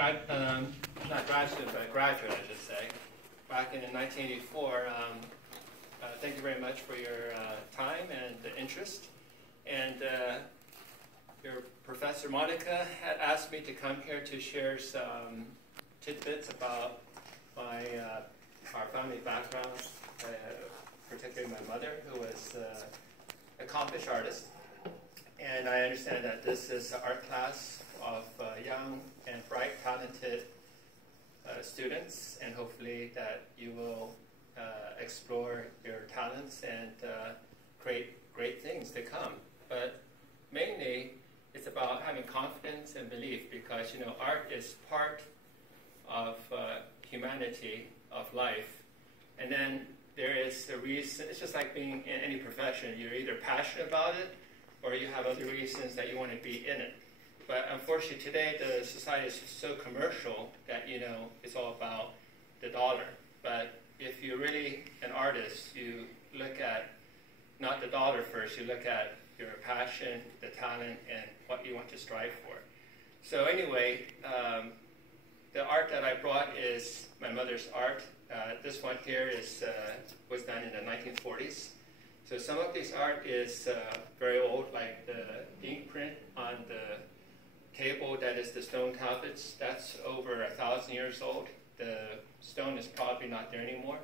not graduate, but graduate, I should say, back in 1984. Thank you very much for your time and interest. And your Professor Monica had asked me to come here to share some tidbits about our family background, particularly my mother, who was an accomplished artist. And I understand that this is an art class of young and bright, talented students, and hopefully that you will explore your talents and create great things to come. But mainly, it's about having confidence and belief, because art is part of humanity, of life. And then there is a reason. It's just like being in any profession. You're either passionate about it, or you have other reasons that you want to be in it. But unfortunately today the society is so commercial that it's all about the dollar. But if you're really an artist, you look at not the dollar first, you look at your passion, the talent, and what you want to strive for. So anyway, the art that I brought is my mother's art. This one here was done in the 1940s. So some of this art is very old, like the ink print on the table that is the stone tablets. That's over 1,000 years old. The stone is probably not there anymore,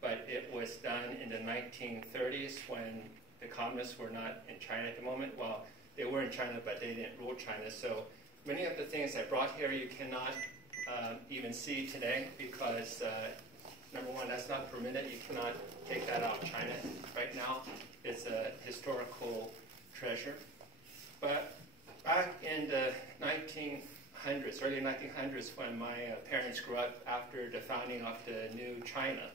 but it was done in the 1930s when the communists were not in China at the moment. Well, they were in China, but they didn't rule China. So many of the things I brought here you cannot even see today because number one, that's not permitted. You cannot take that out of China right now. It's a historical treasure. But back in the 1900s, early 1900s, when my parents grew up after the founding of the new China,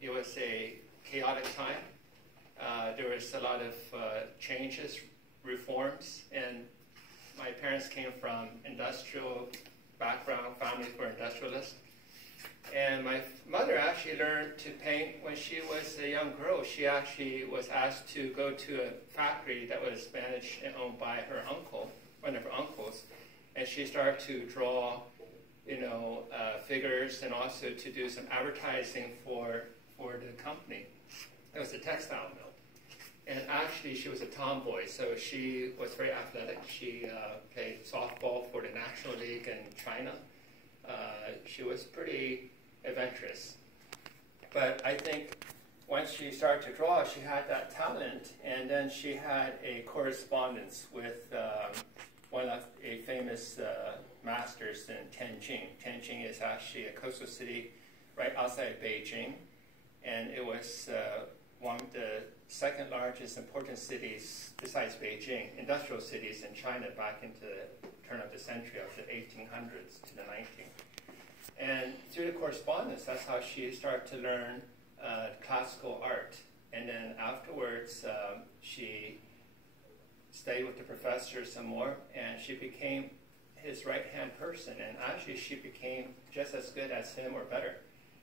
it was a chaotic time. There was a lot of changes, reforms, and my parents came from industrial background, families were industrialists. And my mother actually learned to paint when she was a young girl. She actually was asked to go to a factory that was managed and owned by her uncle, one of her uncles, and she started to draw, figures and also to do some advertising for the company. It was a textile mill. And actually, she was a tomboy, so she was very athletic. She played softball for the National League in China. She was pretty adventurous. But I think once she started to draw, she had that talent, and then she had a correspondence with one of a famous masters in Tianjin. Tianjin is actually a coastal city right outside Beijing, and it was one of the second largest important cities besides Beijing, industrial cities in China back into the turn of the century of the 1800s to the 19th. And through the correspondence, that's how she started to learn classical art. And then afterwards, she stayed with the professor some more, and she became his right-hand person. And actually, she became just as good as him or better.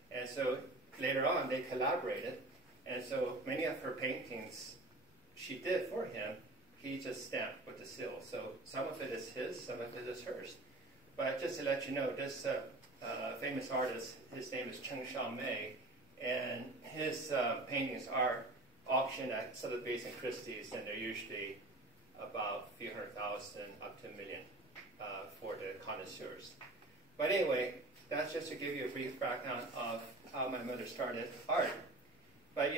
And so later on, they collaborated. And so many of her paintings she did for him, he just stamped with the seal. So some of it is his, some of it is hers. But just to let you know, this famous artist, his name is Cheng Xiaomei, and his paintings are auctioned at Sotheby's and Christie's, and they're usually about a few $100,000 up to $1 million for the connoisseurs. But anyway, that's just to give you a brief background of how my mother started art. But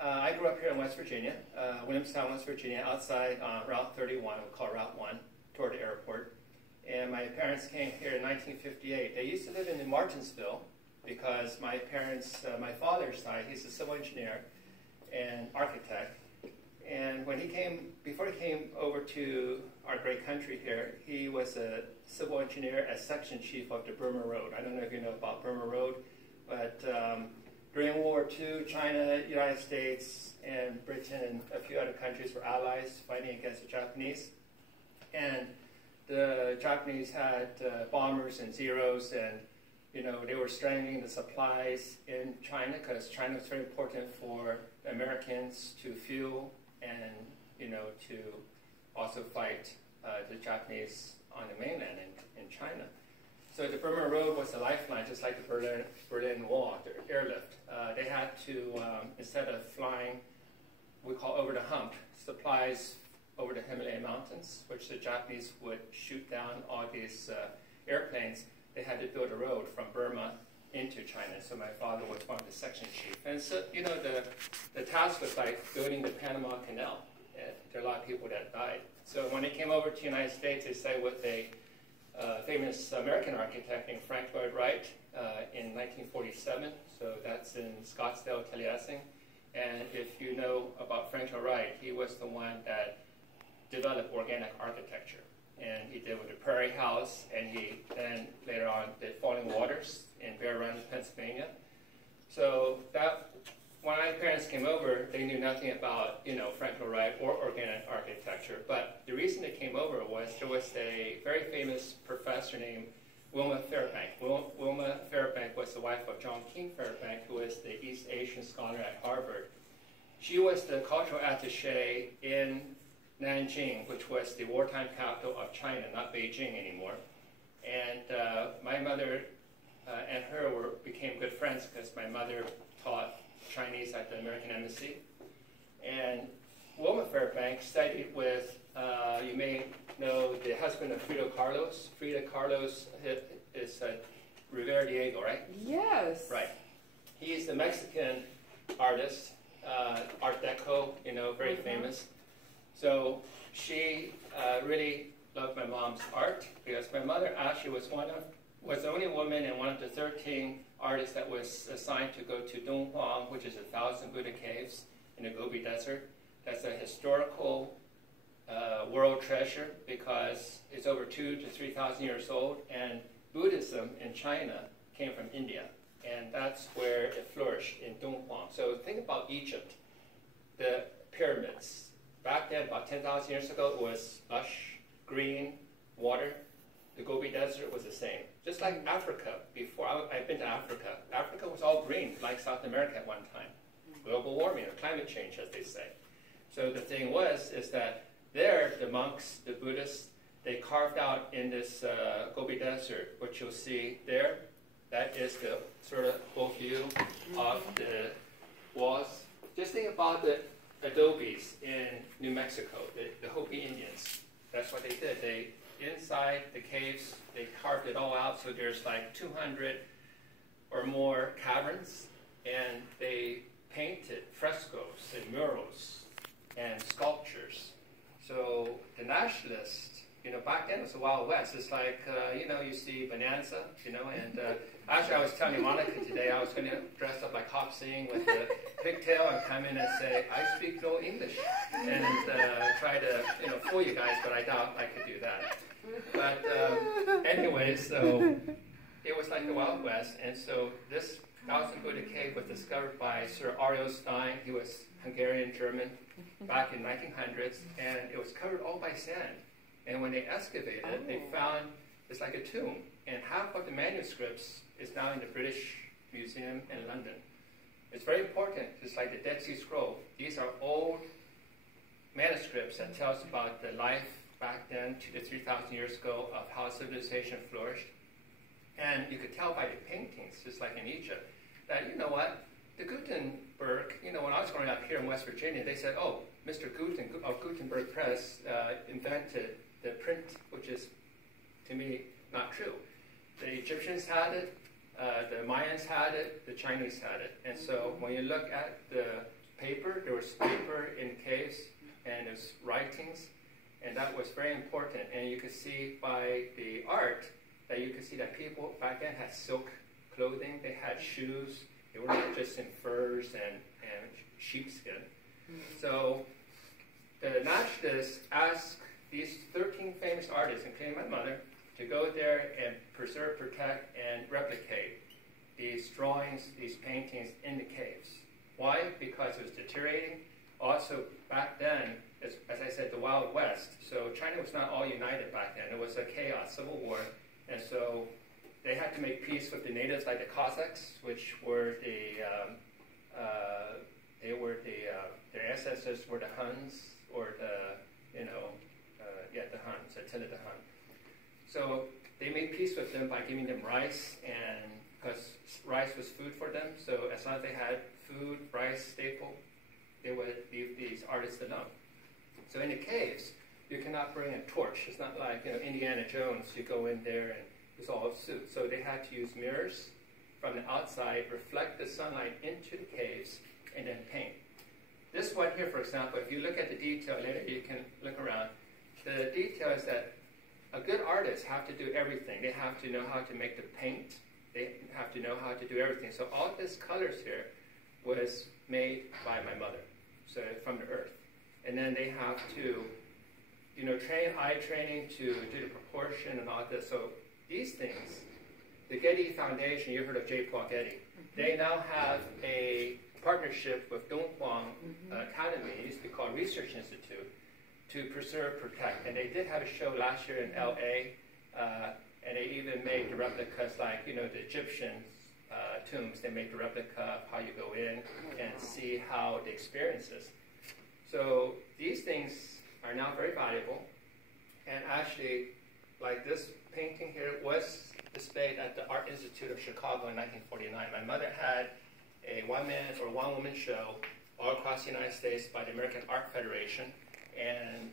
I grew up here in West Virginia, Williamstown, West Virginia, outside Route 31, we call Route 1, toward the airport. And my parents came here in 1958. They used to live in Martinsville because my parents, my father's side, he's a civil engineer and architect. And when before he came over to our great country here, he was a civil engineer as section chief of the Burma Road. I don't know if you know about Burma Road, but during World War II, China, United States, and Britain, and a few other countries were allies fighting against the Japanese. And the Japanese had bombers and Zeros, and they were stranding the supplies in China because China was very important for Americans to fuel and to also fight the Japanese on the mainland in China. So the Berlin Road was a lifeline, just like the Berlin Wall, the airlift. They had to, instead of flying, we call over the hump, supplies over the Himalayan mountains, which the Japanese would shoot down all these airplanes. They had to build a road from Burma into China. So my father was one of the section chiefs. And so, you know, the task was like building the Panama Canal. And there are a lot of people that died. So when they came over to the United States, they stayed with a famous American architect named Frank Lloyd Wright in 1947. So that's in Scottsdale, Taliesin. And if you know about Frank Lloyd Wright, he was the one that developed organic architecture. And he did with the Prairie House, and he then later on did Falling Waters in Bear Run, Pennsylvania. So that when my parents came over, they knew nothing about, you know, Frank Lloyd Wright or organic architecture. But the reason they came over was there was a very famous professor named Wilma Fairbank. Wilma Fairbank was the wife of John King Fairbank, who was the East Asian scholar at Harvard. She was the cultural attaché in Nanjing, which was the wartime capital of China, not Beijing anymore. And my mother and her became good friends because my mother taught Chinese at the American Embassy. And Wilma Fairbank studied with, you may know, the husband of Frida Kahlo. Frida Kahlo is Rivera Diego, right? Yes. Right. He is the Mexican artist, Art Deco, you know, very famous. So she really loved my mom's art because my mother actually was the only woman and one of the 13 artists that was assigned to go to Dunhuang, which is 1,000 Buddha caves in the Gobi Desert. That's a historical world treasure because it's over 2,000 to 3,000 years old, and Buddhism in China came from India, and that's where it flourished in Dunhuang. So think about Egypt, the pyramids. Back then, about 10,000 years ago, it was lush, green, water. The Gobi Desert was the same. Just like Africa, before I've been to Africa. Africa was all green, like South America at one time. Global warming, or climate change, as they say. So the thing is that there, the monks, the Buddhists, they carved out in this Gobi Desert, what you'll see there, that is the sort of full view of the walls. Just think about the adobes in New Mexico, the Hopi Indians. That's what they did. They, inside the caves, they carved it all out, so there's like 200 or more caverns, and they painted frescoes and murals and sculptures. So the nationalists, you know, back then it was the Wild West. It's like, you know, you see Bonanza, you know, and actually I was telling Monica today I was going to dress up like Hop Sing with the pigtail and come in and say, I speak no English, and try to, you know, fool you guys, but I doubt I could do that. But anyway, so it was like the Wild West, and so this 1,000 Buddha cave was discovered by Sir R.O. Stein. He was Hungarian-German back in 1900s, and it was covered all by sand. And when they excavated it, they found it's like a tomb, and half of the manuscripts is now in the British Museum in London. It's very important, just like the Dead Sea Scroll. These are old manuscripts that tell us about the life back then, 2,000 to 3,000 years ago, of how civilization flourished. And you could tell by the paintings, just like in Egypt, that, you know what, the Gutenberg, you know, when I was growing up here in West Virginia, they said, oh, Mr. Guten of Gutenberg Press invented the print, which is, to me, not true. The Egyptians had it, the Mayans had it, the Chinese had it. And so when you look at the paper, there was paper in caves, and there's writings, and that was very important. And you could see by the art that you could see that people back then had silk clothing, they had shoes, they were not just in furs and sheepskin. So the nationalists asked these 13 famous artists, including my mother, to go there and preserve, protect, and replicate these drawings, these paintings in the caves. Why? Because it was deteriorating. Also, back then, as I said, the Wild West. So China was not all united back then. It was a chaos, civil war. And so they had to make peace with the natives, like the Cossacks, which were their ancestors were the Huns, or the Huns, attended the Hun. So they made peace with them by giving them rice, and because rice was food for them, so as long as they had food, rice, staple, they would leave these artists alone. So in the caves, you cannot bring a torch. It's not like Indiana Jones. You go in there and it's all suit. So they had to use mirrors from the outside, reflect the sunlight into the caves, and then paint. This one here, for example, if you look at the detail later, you can look around. The detail is that a good artist have to do everything. They have to know how to make the paint. They have to know how to do everything. So all these colors here was made by my mother, so from the earth. And then they have to, train eye training to do the proportion and all this. So these things, the Getty Foundation, you heard of J. Paul Getty, they now have a partnership with Donghuang Academy, it used to be called Research Institute, to preserve, protect. And they did have a show last year in LA, and they even made the replicas like, the Egyptian tombs. They make the replica of how you go in and see how the experience is. So these things are now very valuable. And actually, like this painting here was displayed at the Art Institute of Chicago in 1949. My mother had a one-man or one-woman show all across the United States by the American Art Federation. And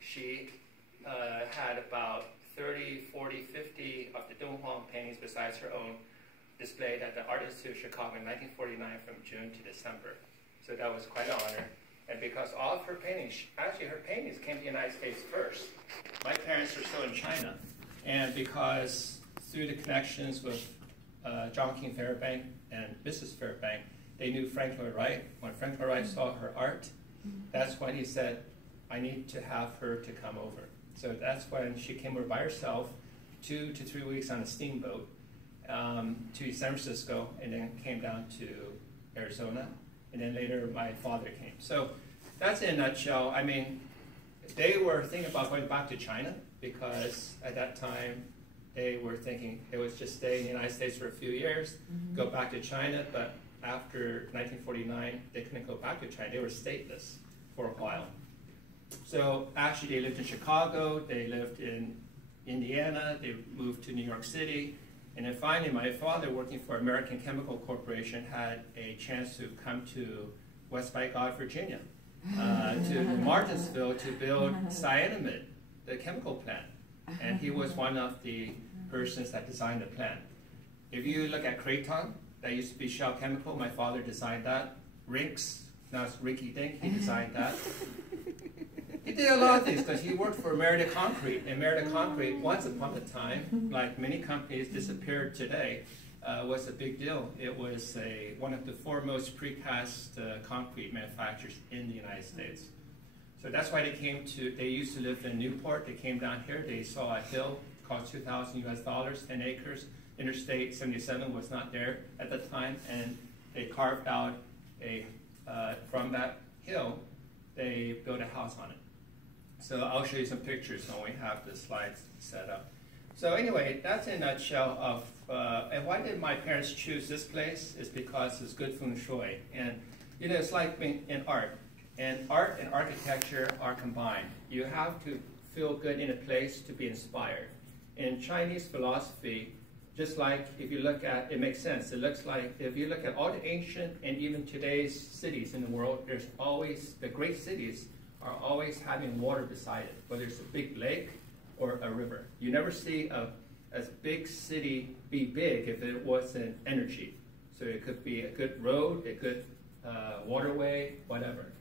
she had about 30, 40, 50 of the Donghuang paintings besides her own displayed at the Art Institute of Chicago in 1949 from June to December. So that was quite an honor. And because all of her paintings, actually her paintings came to the United States first. My parents are still in China. And because through the connections with John King Fairbank and Mrs. Fairbank, they knew Frank Lloyd Wright. When Frank Lloyd Wright saw her art, that's when he said, I need to have her to come over. So that's when she came over by herself, 2 to 3 weeks on a steamboat to San Francisco, and then came down to Arizona, and then later my father came. So that's in a nutshell. I mean, they were thinking about going back to China because at that time they were thinking it was just stay in the United States for a few years, go back to China, but after 1949 they couldn't go back to China. They were stateless for a while. So actually they lived in Chicago, they lived in Indiana, they moved to New York City, and then finally my father, working for American Chemical Corporation, had a chance to come to West by God, Virginia, to Martinsville to build cyanamide, the chemical plant. And he was one of the persons that designed the plant. If you look at Kraton, that used to be Shell Chemical, my father designed that. Rinks, now it's Ricky Dink, he designed that. He did a lot of things because he worked for Merida Concrete. And Merida Concrete, once upon a time, like many companies disappeared today, was a big deal. It was one of the foremost precast concrete manufacturers in the United States. So that's why they used to live in Newport. They came down here. They saw a hill, cost $2,000 US, 10 acres. Interstate 77 was not there at the time, and they carved out from that hill, they built a house on it. So I'll show you some pictures when we have the slides set up. So anyway, that's in a nutshell of, and why did my parents choose this place is because it's good feng shui. And it's like being in art. And art and architecture are combined. You have to feel good in a place to be inspired. In Chinese philosophy, just like if you look at, it makes sense. It looks like if you look at all the ancient and even today's cities in the world, there's always, the great cities are always having water beside it, whether it's a big lake or a river. You never see a big city be big if it wasn't energy. So it could be a good road, a good waterway, whatever.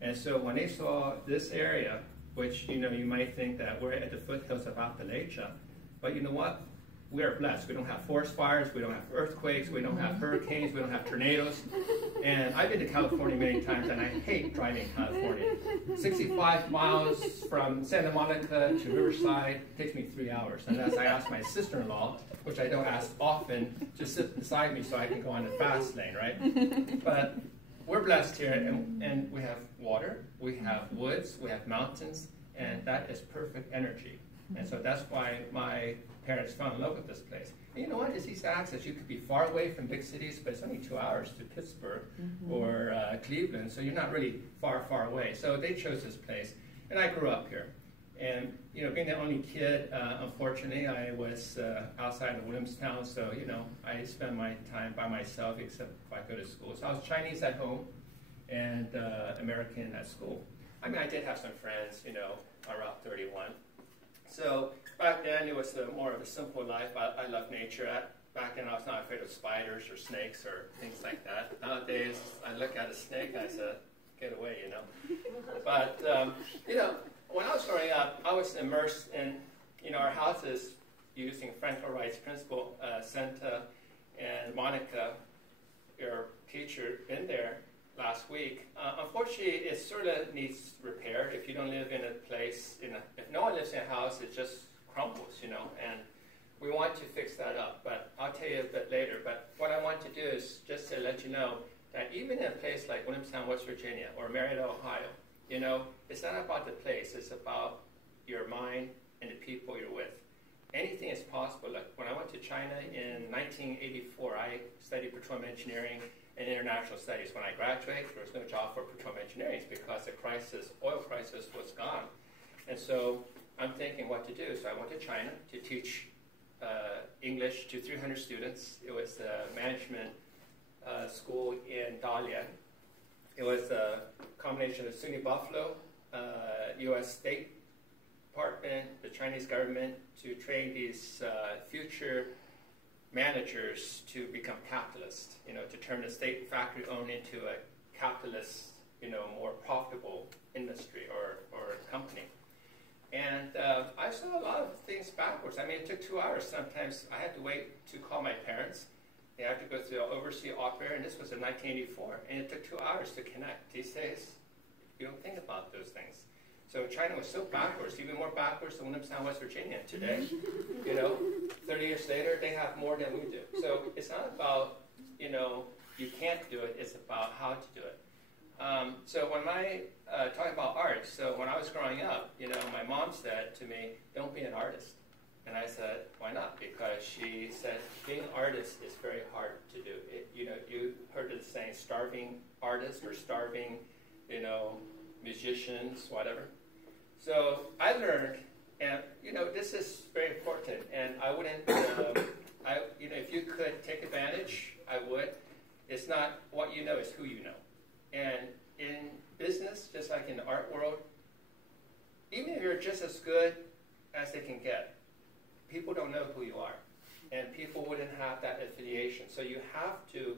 And so when they saw this area, which you might think that we're at the foothills of Appalachia, but you know what? We are blessed. We don't have forest fires, we don't have earthquakes, we don't have hurricanes, we don't have tornadoes. And I've been to California many times, and I hate driving in California. 65 miles from Santa Monica to Riverside takes me 3 hours. And as I asked my sister-in-law, which I don't ask often, to sit beside me so I can go on the fast lane, right? But we're blessed here, and we have water, we have woods, we have mountains, and that is perfect energy. And so that's why my parents fell in love with this place. And you know what? It's easy access. You could be far away from big cities, but it's only 2 hours to Pittsburgh or Cleveland, so you're not really far, far away. So they chose this place, and I grew up here. And, you know, being the only kid, unfortunately, I was outside of Williamstown, so, you know, I spend my time by myself except if I go to school. So I was Chinese at home and American at school. I mean, I did have some friends, you know, on Route 31. So back then, it was more of a simple life. I love nature. Back then, I was not afraid of spiders or snakes or things like that. Nowadays, I look at a snake and I say, get away, you know. But, you know, when I was growing up, I was immersed in, you know, our houses using Frank Lloyd Wright's principle. Santa and Monica, your teacher, been there last week. Unfortunately, it sort of needs repair. If you don't live in a place, if no one lives in a house, it just crumbles, you know, and we want to fix that up, but I'll tell you a bit later. But what I want to do is just to let you know that even in a place like Williamstown, West Virginia, or Marietta, Ohio, you know, it's not about the place, it's about your mind and the people you're with. Anything is possible. Like when I went to China in 1984, I studied petroleum engineering and international studies. When I graduated, there was no job for petroleum engineering because the oil crisis was gone. And so I'm thinking what to do. So I went to China to teach English to 300 students. It was a management school in Dalian. It was a combination of SUNY Buffalo, U.S. State Department, the Chinese government, to train these future managers to become capitalists, you know, to turn the state factory-owned into a capitalist, you know, more profitable industry or company. And I saw a lot of things backwards. I mean, it took 2 hours. Sometimes I had to wait to call my parents. They had to go through the overseas opera, and this was in 1984. And it took 2 hours to connect. These days, you don't think about those things. So China was so backwards, even more backwards than Williamstown, West Virginia today. You know, 30 years later, they have more than we do. So it's not about, you know, you can't do it. It's about how to do it. So when I talk about art, so when I was growing up, you know, my mom said to me, don't be an artist. And I said, why not? Because she said, being an artist is very hard to do. You know, you heard of the saying, starving artists or starving, you know, musicians, whatever. So I learned, and, you know, this is very important, and I wouldn't, you know, if you could take advantage, I would. It's not what you know, it's who you know. And in business, just like in the art world, even if you're just as good as they can get, people don't know who you are. And people wouldn't have that affiliation. So you have to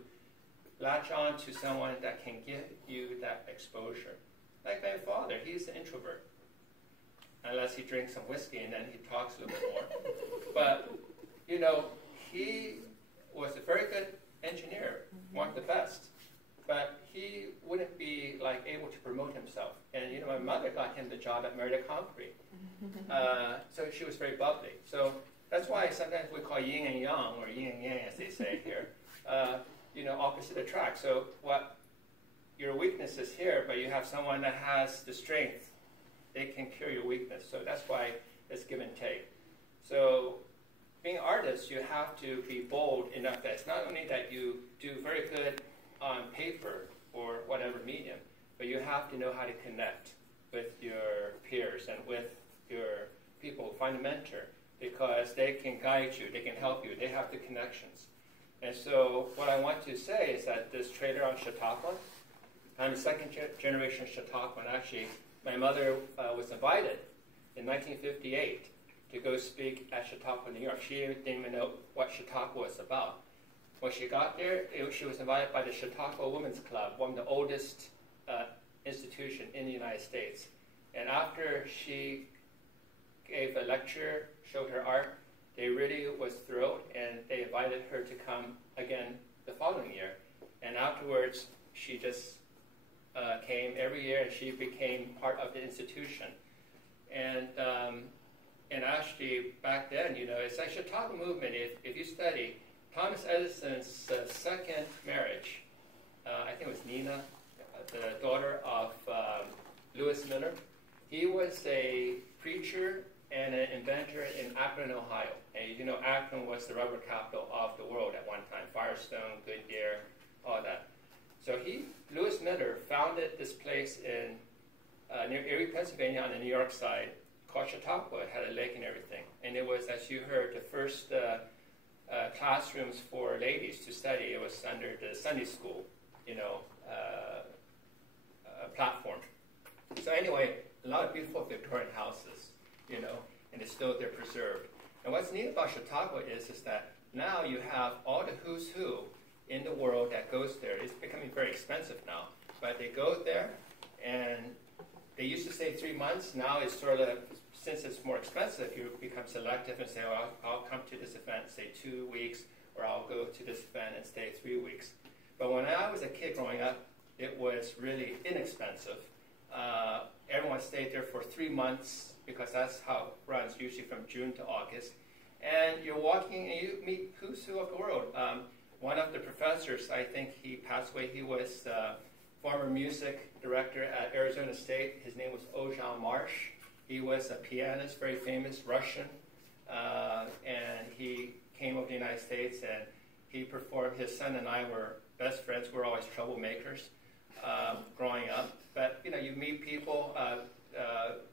latch on to someone that can give you that exposure. Like my father, he's an introvert. Unless he drinks some whiskey and then he talks a little bit more. But, you know, he was a very good engineer, one of the best. But he wouldn't be like able to promote himself. And you know, my mother got him the job at Merida Concrete. So she was very bubbly. So that's why sometimes we call yin and yang, or yin and yang as they say here, you know, opposite attract. So what your weakness is here, but you have someone that has the strength, they can cure your weakness. So that's why it's give and take. So being an artist, you have to be bold enough that it's not only that you do very good on paper or whatever medium, but you have to know how to connect with your peers and with your people. Find a mentor, because they can guide you, they can help you, they have the connections. And so what I want to say is that this trailer on Chautauqua, I'm a second generation Chautauquan. Actually, my mother was invited in 1958 to go speak at Chautauqua, New York. She didn't even know what Chautauqua was about. When she got there, she was invited by the Chautauqua Women's Club, one of the oldest institution in the United States. And after she gave a lecture, showed her art, they really was thrilled, and they invited her to come again the following year. And afterwards, she just came every year, and she became part of the institution. And actually, back then, you know, it's like Chautauqua movement. If you study Thomas Edison's second marriage, I think it was Nina, the daughter of Lewis Miller. He was a preacher and an inventor in Akron, Ohio. And you know, Akron was the rubber capital of the world at one time. Firestone, Goodyear, all that. So Lewis Miller founded this place in near Erie, Pennsylvania, on the New York side, called Chautauqua. It had a lake and everything. And it was, as you heard, the first classrooms for ladies to study. It was under the Sunday school, platform. So anyway, a lot of beautiful Victorian houses, and it's still they're preserved. And what's neat about Chautauqua is that now you have all the who's who in the world that goes there. It's becoming very expensive now, but they go there, and they used to stay 3 months. Now it's sort of, since it's more expensive, you become selective and say, well, I'll come to this event, say 2 weeks, or I'll go to this event and stay 3 weeks. But when I was a kid growing up, it was really inexpensive. Everyone stayed there for 3 months because that's how it runs, usually from June to August. And you're walking and you meet who's who of the world. One of the professors, I think he passed away, he was former music director at Arizona State. His name was Ojan Marsh. He was a pianist, very famous, Russian. And he came over to the United States and he performed. His son and I were best friends. We were always troublemakers growing up. But, you meet people,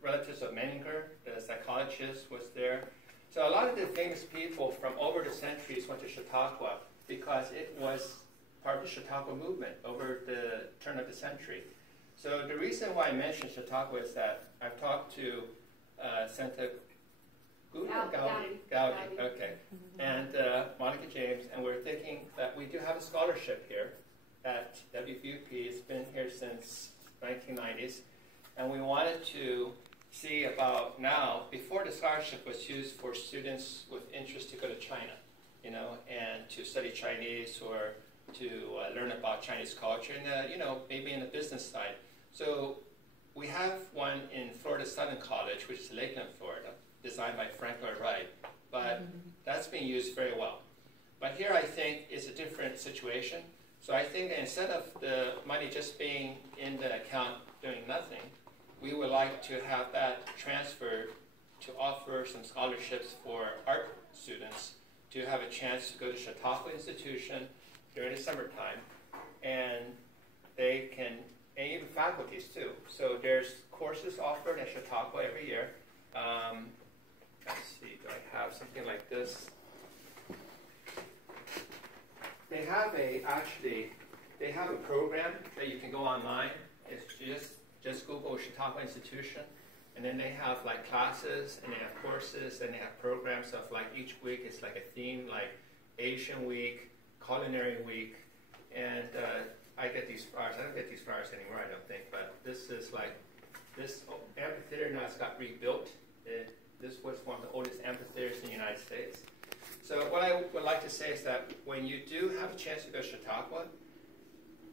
relatives of Menninger, the psychologist, was there. So a lot of the famous people from over the centuries went to Chautauqua because it was part of the Chautauqua movement over the turn of the century. So the reason why I mentioned Chautauqua is that I've talked to Santa Gowdy, okay, and Monica James, and we're thinking that we do have a scholarship here at WVU-P. It's been here since 1990s, and we wanted to see about now, before the scholarship was used for students with interest to go to China, and to study Chinese or to learn about Chinese culture and, maybe in the business side. So we have one in Florida Southern College, which is Lakeland, Florida, designed by Frank Lloyd Wright, but that's being used very well. But here I think is a different situation. So I think that instead of the money just being in the account doing nothing, we would like to have that transferred to offer some scholarships for art students to have a chance to go to Chautauqua Institution during the summertime, and they can, and even faculties too. So there's courses offered at Chautauqua every year. Let's see, do I have something like this? They have they have a program that you can go online. It's just Google Chautauqua Institution, and then they have like classes, and they have courses, and they have programs of like each week it's like a theme, like Asian Week, Culinary Week, and I get these flyers. I don't get these flyers anymore, I don't think, but this is like, this amphitheater now it's got rebuilt. This was one of the oldest amphitheaters in the United States. So what I would like to say is that when you do have a chance to go to Chautauqua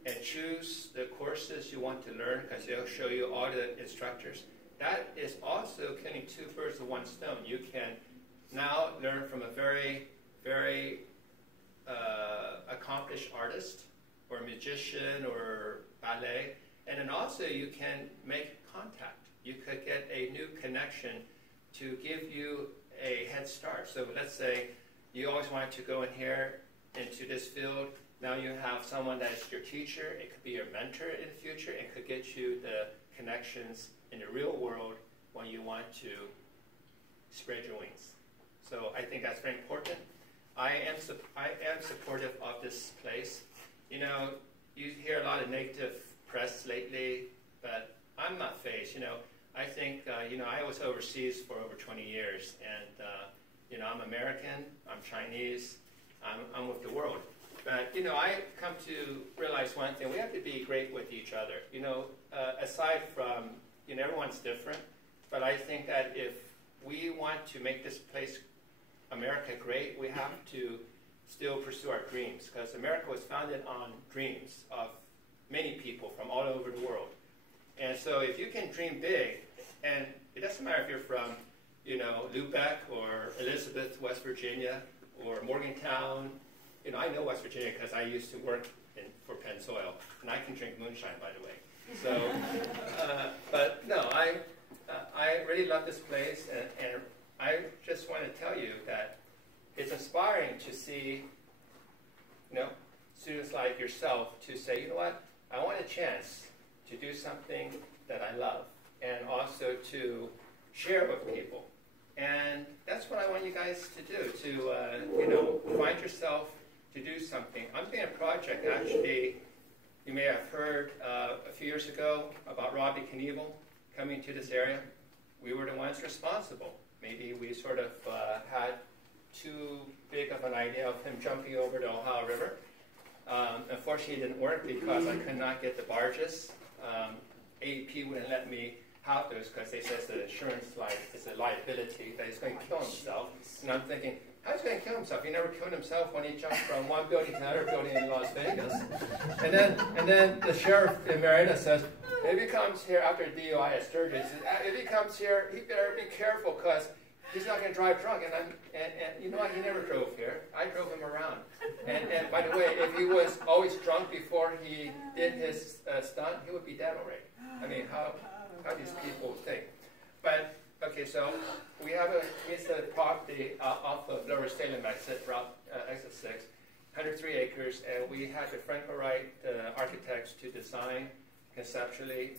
and choose the courses you want to learn, because they'll show you all the instructors, that is also killing 2 birds with 1 stone. You can now learn from a very, very accomplished artist or magician or ballet, and then also you can make contact. You could get a new connection to give you a head start. So let's say you always wanted to go in here into this field. Now you have someone that's your teacher. It could be your mentor in the future. It could get you the connections in the real world when you want to spread your wings. So I think that's very important. I am supportive of this place. You hear a lot of negative press lately, but I'm not fazed. I think, I was overseas for over 20 years, and, I'm American, I'm Chinese, I'm with the world. But, I come to realize one thing: we have to be great with each other. Aside from, everyone's different, but I think that if we want to make this place, America, great, we have to still pursue our dreams, because America was founded on dreams of many people from all over the world. And so if you can dream big, and it doesn't matter if you're from, Lubeck or Elizabeth, West Virginia, or Morgantown. I know West Virginia because I used to work for Pennzoil, and I can drink moonshine, by the way. So, but no, I really love this place, and I just want to tell you that it's inspiring to see, students like yourself to say, you know what, I want a chance to do something that I love, and also to share with people. And that's what I want you guys to do, to find yourself to do something. I'm doing a project, actually, you may have heard a few years ago about Robbie Knievel coming to this area. We were the ones responsible. Maybe we sort of had too big of an idea of him jumping over the Ohio River. Unfortunately, it didn't work because I could not get the barges. AEP wouldn't let me have those because they said the insurance is a liability, that he's going to kill himself. And I'm thinking, how's he going to kill himself? He never killed himself when he jumped from one building to another building in Las Vegas. And then the sheriff in Marietta says, if he comes here after DUI at Sturgis, he says, if he comes here, he better be careful because he's not going to drive drunk. And you know what? He never drove here. I drove him around. And by the way, if he was always drunk before he did his stunt, he would be dead already. I mean, how these people think. But, okay, so we have a property off of Lower Salem exit, Route exit 6, 103 acres, and we had the Franco-Wright architects to design conceptually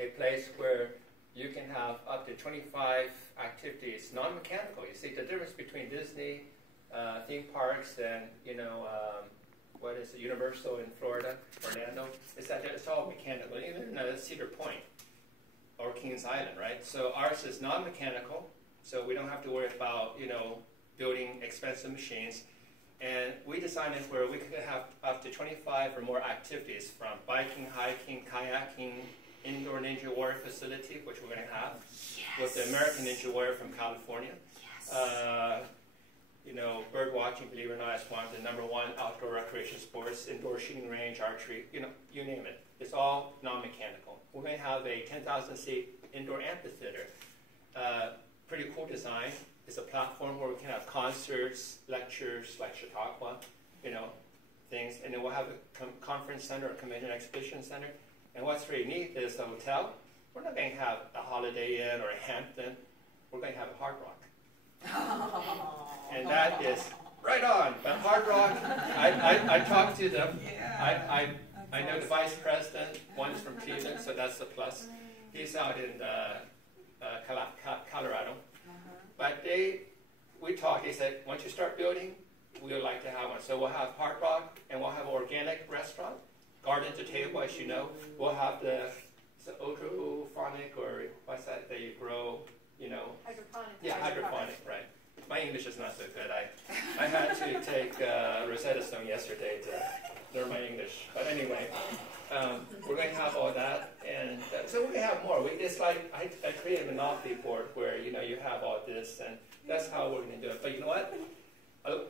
a place where you can have up to 25 activities, non-mechanical. You see, the difference between Disney theme parks and, what is it, Universal in Florida, Orlando, is that it's all mechanical, even Cedar Point or Kings Island, right? So ours is non-mechanical, so we don't have to worry about, building expensive machines. And we designed it where we could have up to 25 or more activities, from biking, hiking, kayaking, indoor Ninja Warrior facility, which we're going to have, with the American Ninja Warrior from California. Bird watching, believe it or not, is one of the #1 outdoor recreation sports, indoor shooting range, archery, you name it. It's all non-mechanical. We're going to have a 10,000-seat indoor amphitheater. Pretty cool design. It's a platform where we can have concerts, lectures like Chautauqua, things. And then we'll have a conference center, a convention exhibition center. And what's really neat is the hotel. We're not going to have a Holiday Inn or a Hampton. We're going to have a Hard Rock. And that is right on. But Hard Rock, I talked to them. I know the vice president. One's from Cleveland, so that's a plus. He's out in Colorado. But we talked. They said, once you start building, we would like to have one. So we'll have Hard Rock, and we'll have an organic restaurant, garden to table, as you know. We'll have the hydroponic, or what's that you grow, Hydroponic. Yeah, hydroponic, right. My English is not so good. I had to take Rosetta Stone yesterday to learn my English. But anyway, we're going to have all that. And so we're going to have more. It's like I created a monopoly board where, you have all this, and that's how we're going to do it. But you know what?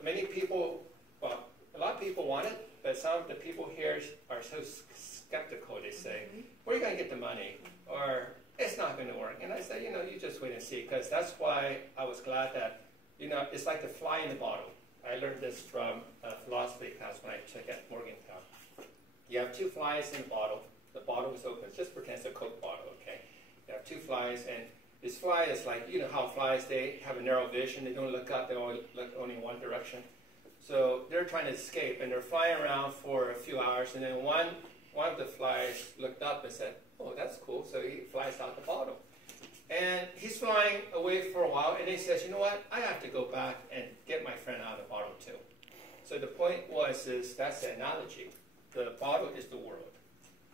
Many people, a lot of people want it, but some of the people here are so skeptical. They say, where are you going to get the money? Or it's not going to work. And I say, you just wait and see, because that's why I was glad that, it's like the fly in the bottle. I learned this from a philosophy class when I took at Morgantown. You have two flies in the bottle. The bottle is open. Just pretend it's a Coke bottle, okay? You have two flies, and this fly is like, how flies, they have a narrow vision. They don't look up. They only look only in one direction. So they're trying to escape, and they're flying around for a few hours, and then one of the flies looked up and said, oh, that's cool. So he flies out the bottle. And he's flying away for a while, and he says, you know what? I have to go back and get my friend out of the bottle too. So the point is that's the analogy. The bottle is the world.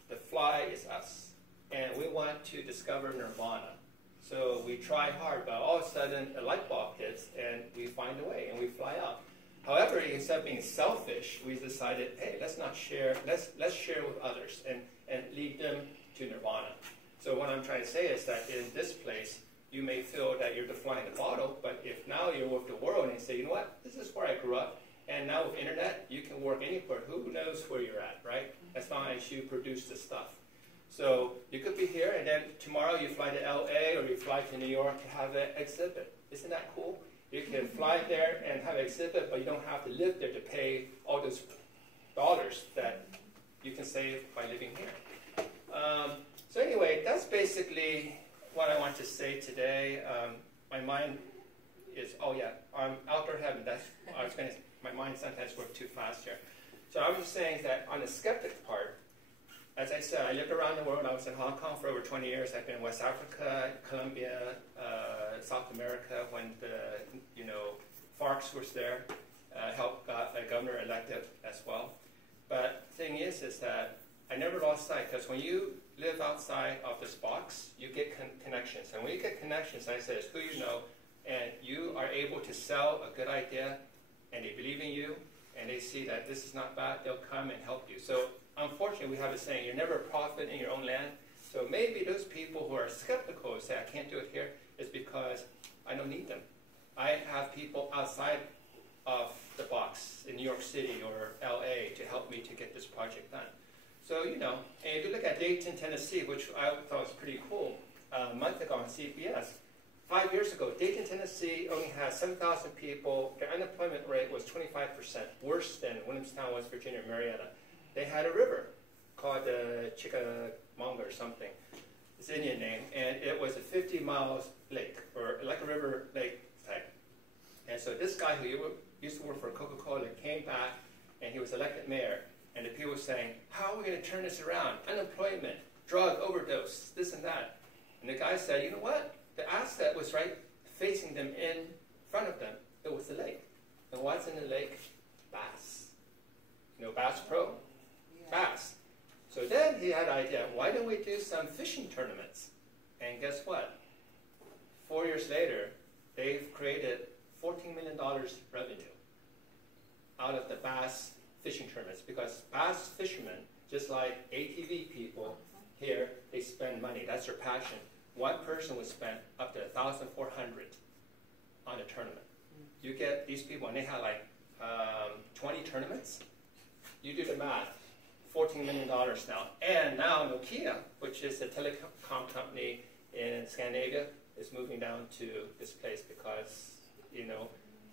The fly is us. And we want to discover nirvana. So we try hard, but all of a sudden a light bulb hits, and we find a way, and we fly out. However, instead of being selfish, we decided, hey, let's not share. Let's share with others and lead them to nirvana. So what I'm trying to say is that in this place, you may feel that you're the fly in the bottle, but if now you're with the world and you say, you know what, this is where I grew up, and now with internet, you can work anywhere. Who knows where you're at, right? As long as you produce the stuff. So you could be here, and then tomorrow you fly to LA or you fly to New York to have an exhibit. Isn't that cool? You can fly there and have an exhibit, but you don't have to live there to pay all those dollars that you can save by living here. So anyway, that's basically what I want to say today. My mind is, outdoor heaven. That's I was going to. My mind sometimes works too fast here. So I was just saying that on the skeptic part, as I said, I lived around the world. I was in Hong Kong for over 20 years. I've been in West Africa, Colombia, South America when the FARC was there. Helped got a governor elected as well. But the thing is that I never lost sight, because when you live outside of this box, you get connections. And when you get connections, I say, it's who you know, and you are able to sell a good idea, and they believe in you, and they see that this is not bad, they'll come and help you. So unfortunately, we have a saying, you're never a prophet in your own land. So maybe those people who are skeptical and say, I can't do it here, is because I don't need them. I have people outside of the box in New York City or LA to help me to get this project done. So, and if you look at Dayton, Tennessee, which I thought was pretty cool, a month ago on CBS, 5 years ago, Dayton, Tennessee only has 7,000 people. Their unemployment rate was 25%, worse than Williamstown, West Virginia, Marietta. They had a river called the Chickamauga or something. It's an Indian name, and it was a 50-mile lake, or like a river lake type. And so this guy who used to work for Coca-Cola came back, and he was elected mayor. And the people were saying, how are we going to turn this around? Unemployment, drug overdose, this and that. And the guy said, you know what? The asset was right facing them in front of them. It was the lake. And what's in the lake? Bass. Bass Pro? Yeah. Bass. So then he had an idea, why don't we do some fishing tournaments? And guess what? 4 years later, they've created $14 million revenue out of the bass fishing tournaments, because bass fishermen, just like ATV people here, they spend money. That's their passion. One person would spend up to $1,400 on a tournament. You get these people, and they have like 20 tournaments. You do the math, $14 million now. And now Nokia, which is a telecom company in Scandinavia, is moving down to this place because,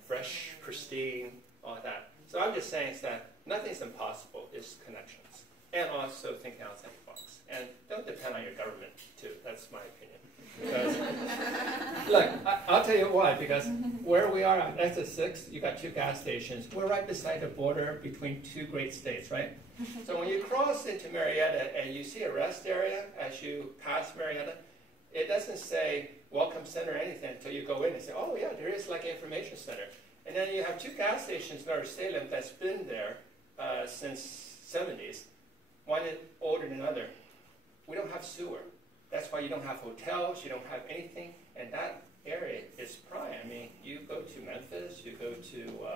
fresh, pristine, all that. So I'm just saying is that nothing's impossible, it's connections. And also thinking outside the box. And don't depend on your government, too. That's my opinion. Because, look, I'll tell you why. Because where we are on exit 6, you got 2 gas stations. We're right beside the border between 2 great states, right? So when you cross into Marietta and you see a rest area as you pass Marietta, it doesn't say welcome center or anything until you go in and say, oh yeah, there is like an information center. And then you have 2 gas stations in North Salem that's been there since 70s. One is older than the other. We don't have sewer. That's why you don't have hotels, you don't have anything, and that area is prime. I mean, you go to Memphis, you go to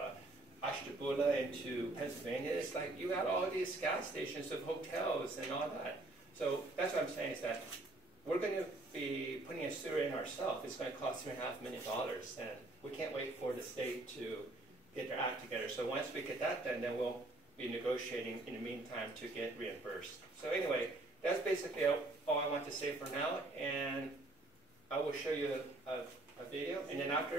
Ashtabula into Pennsylvania, it's like you have all these gas stations of hotels and all that. So that's what I'm saying is that we're going to be putting a sewer in ourselves. It's going to cost $3.5 million, and we can't wait for the state to get their act together. So once we get that done, then we'll be negotiating in the meantime to get reimbursed. So anyway, that's basically all I want to say for now, and I will show you a video, and then after